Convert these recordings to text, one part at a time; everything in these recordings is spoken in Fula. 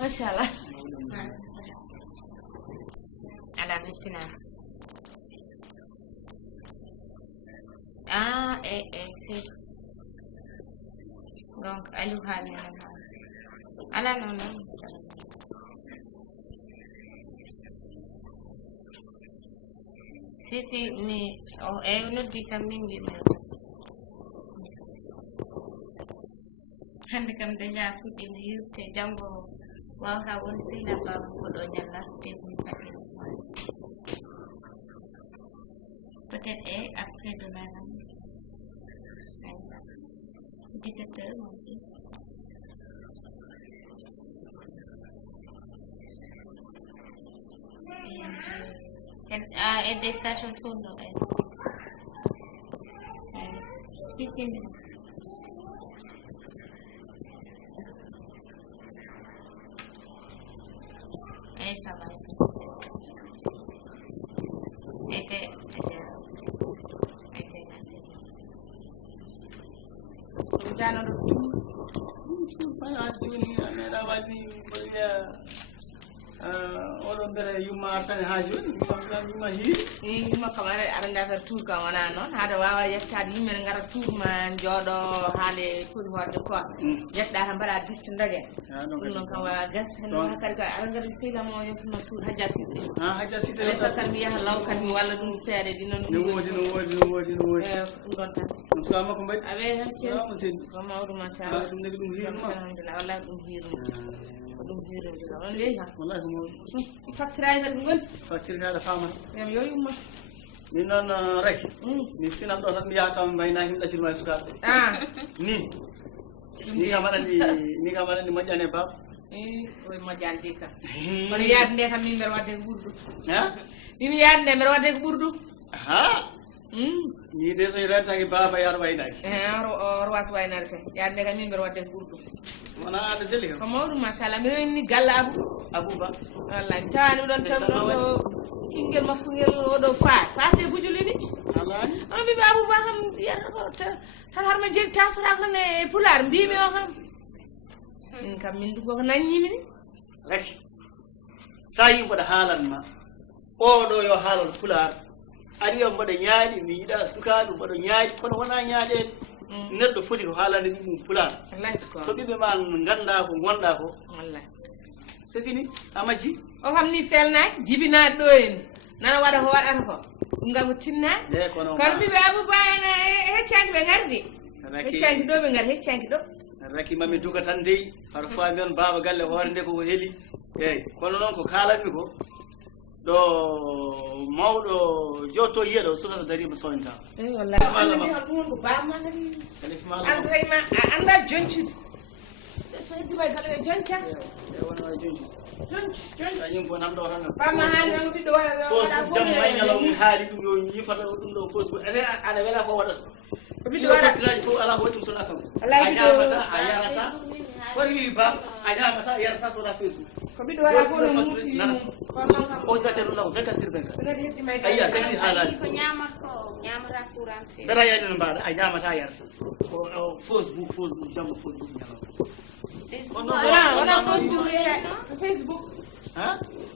Mashallah. Ala miftina. C'est. Donc, Aliou Hali. Ala non. Si, mais uno di cammin hande kam déjà fuɗɗino yirte janngo wawata won sehla baba koɗo ñalla te min sakki peut-être après demain 17h et des stations tourno si ça va oɗon mbere yumma arsane ha joni yumma hiiri yumma kam aɗa affaire tour kam wona noon haɗa wawa yettade yimɓe ne gara tour ma jooɗo haale foti wadde ko jetɗa tan mbaɗa dirti dague ɗum noon kam wawa gas hakkadi ko aɗa gadi sehlamo yoftuma tour Hadja Cissé lesa kan mi yaha law kan mi walla ɗum seeɗe ɗi noon no woodi ɗum ɗon tan musuka makko mbaɗi aɓe hen ceerno musidɗo ko mawɗum machallah ɗum nagi ɗum hiiruma alhamdulillah wallahi ɗum hiiruma ɗum hiiruma on leyi ha wallahi ko mawɗum facturage kadi goni facture kaɗa famat yo yumma min noon rek mi finan ɗo tan mi yaha taw mi mbaynaki mi ɗacirma e sukaɓe ni kam aɗa andi moƴƴani e baba oy moƴƴani de kam kono yaade nde kam min mbeɗa wadde ko ɓuuri ɗum mimi yaade nde mbeɗa wadde ko ɓuuri ɗum ni de so rentaki baba yaɗa waynaki o wasa waynade kay yaade nde kam min mbeɗa wadde ko ɓuuri ɗum wona aɗa selli kam ko mawɗum machallah mbiɗa wayni galle abou ba wallahi mi tawani ɗon tan ɗo ɓinguel makko ngel oɗo faate bujuli ni on mbiɓe abouba kam yiyata tan harma jeeri tasata kon e pular mbimi o kam min kam min du koko naññimi ni rek sa yi mboɗo haalanma oɗo yo haalal pular aɗa wiya mboɗo ñaaɗi mi yiɗa sukaɓe mboɗo ñaaɗi kono wona ñaaɗede neɗɗo foti ko haalande ɗi mum pular so ɓiɓe ma ganda ko gonɗa ko c'est fini a majji o kam ni felnaki jibinaɗe ɗo en nana waɗa ko waɗata ko ɗum kam ko tinnani kono ɓiɓe abouba en heccanki ɓe gardi heccanki ɗo ɓe gari heccanki ɗo raki mami duga tan dey parfois mbiyon baba galle hoore nde koko heeli eyyi kono noon ko kaalanmi ko ɗo mawɗo jotto yiya ɗo sukata darima soñta wallahi ko bamma andayma a anda joncude so heddima e galle ɓe jonca wona joncude kañum bon hamɗo tan bamma haali noon ɓiɗɗo waɗa jammay ñalaw mi haali ɗum yo yifata ɗum ɗo Facebook aɗa wela ko waɗata ɓiɗɗo waɗa fof ala ko waɗi ɗum sona kam a ñamata a yarata kono wi bam a ñamata a yarata sona Facebook ko ɓiɗɗo waɗa ko no muusi o gatere law 24 sur 24 ayiya kasi haalani ko ñamata courant fe mbeta yeyde no mbaɗa a ñamata a yarata ko Facebook jamma Facebook ñalaw wona Facebook wiyata Facebook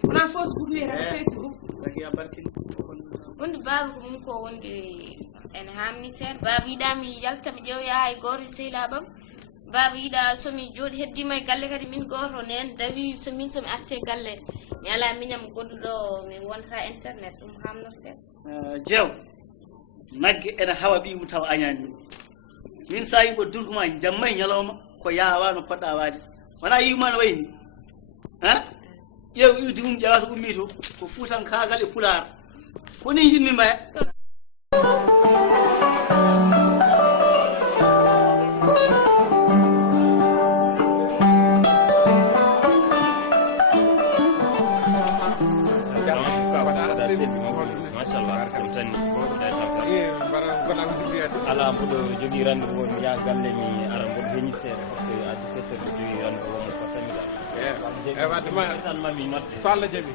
wona Facebook wiyata Facebook ragi a barkin wonde baba ko mum ko wonde en hamni seeɗa baba yiɗa mi yalta mi ƴewya hay goto sehila ɓam baba yiɗa somi jooɗi heddima e galle kadi min goto nen dawi somi arte galle mi ala miñam goɗɗuɗo mi wonata internet ɗum hamno seeɗa jeew nagge ene hawa ɓiyum tawa añani ɗum min sa yimɓe durguma jamma e ñalawma ko yawa no poɗɗa waade wona yiwma no wayni ha ƴeew iwdi mum ƴewata ummi to ko fuutan kaagal e pulaar koni jinmi mbaya ala mboɗo jogui rendez-vous mi yaha galle mi ara mboɗo heñi seeɗa par ce que à 17 heures mi jogui rendez-vous mo fatamiɗa e waddema tan mami nodde so Allah jaaɓi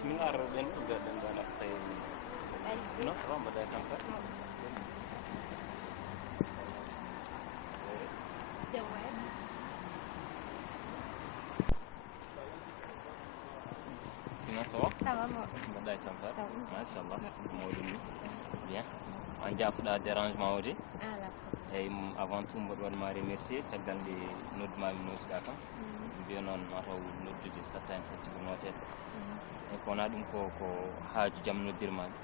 bismillah arrahman gaɗen dana tay no mbaɗa kampa sinon ça va mbaɗa kampa machallah mawɗum ni bien an jafuɗa dérangement ode eyyi avant tout mboɗo waɗma remercier caggal nde noddumami nosiɗa kam mbiya noon mataw noddude sattani sattigo noteɗo e ko wona ɗum ko haaju jaam noddirmami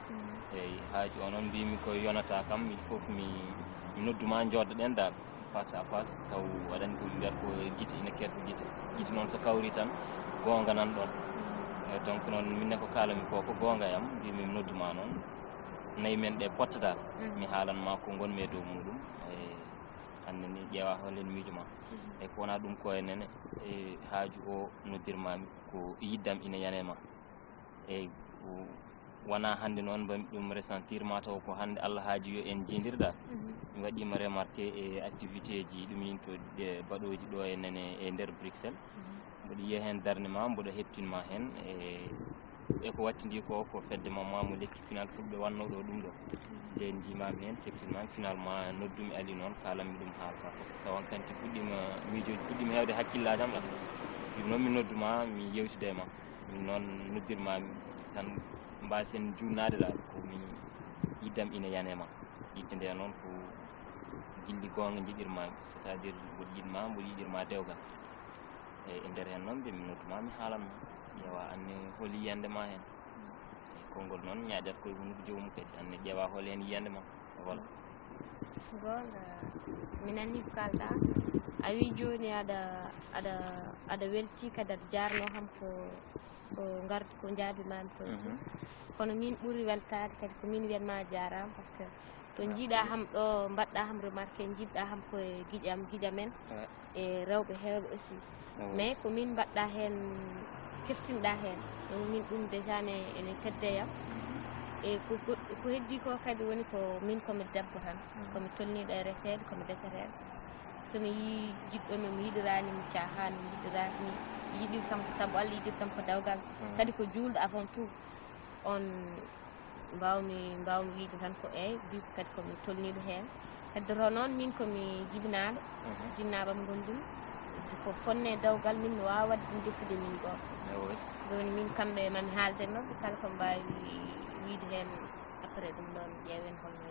eyyi haaju o noon mbimi ko yonata kam il faut que mi nodduma joddoɗen dal face à face taw waɗani ko mbiyata ko guite ina kersa guite noon so kawri tan gonga nan ɗon donc noon minne ko kalami ko gonga yam mbimi mi nodduma noon nayyi men ɗe pottata mi haalanma ko gonmi e dow muɗum hande ni ƴeewa hollen miijoma e ko wona ɗum ko enene e haaju o noddirmami ko yiddam ina yanema eyyi wona hande noon mbami ɗum ressentir mataw ko hande Allah haaji yo en jindirɗa mi waɗima remarqué e activité ji ɗumin to baɗoji ɗo enene e nder Bruxelles mboɗo yiya hen darde ma mboɗo heptinma hen e ko wattidi ko fedde mamma mo lekki final fulɓe wanno ɗo ɗum ɗo nde jimami hen keftinmami finalement noddumi ali noon kalanmi ɗum haalka par ce que tawan kanti puɗɗima miijoji puɗɗima hewde hakkillaji am ɗa ɗum noon mi nodduma mi yewtida e ma min noon noddirmami tan mbasen jurnade dal komi yiddam ina yanema yidde nde noon ko jilli gonga jiɗirmami c' est à dire mboɗo yiɗma mboɗo yiɗirma dewgal e nder hen noon ɓe mi nodduma mi haalanma ƴeewa anne holi yiyande ma hen konngol noon ñaaƴat koye hunde jomum kadi anne ƴeewa hol hen yiyande ma voilà gonga mi nani ko kalɗa a wi joni aɗa welti kadi aɗa jarno kam ko gardu ko jaabimami to kono min ɓuuri weltade kadi ko min wiyatma jarama par ce que to jiiɗa ham ɗo mbaɗɗa ham remarqué jiɗɗa ham koye guiƴa men e rewɓe hewɓe aussi mais ko min mbaɗɗa hen keftinɗa hen donc min ɗum déjà ene teddeyam e ko heddi ko kadi woni ko min komi debbo tan komi tolniɗo e resede komi deseteɗo somi yi jiɗɗomi mi yiɗirani mi cahani mi yiɗirani mi yiɗi kam ko saabu Allah yiɗiri kam ko dewgal kadi ko julɗo avant tout on mbawmi wiide tan ko eyi bi kadi komi tolniɗo heen heddoto noon min komi jibinaɗo jinnaɓam gonɗumi ko fonne dawgal min mi wawa wadde ɗum décidé min goto joni min kamɓe mami haalde mabɓe kala ko mbawi wiide heen après ɗum ɗon ƴeewen holno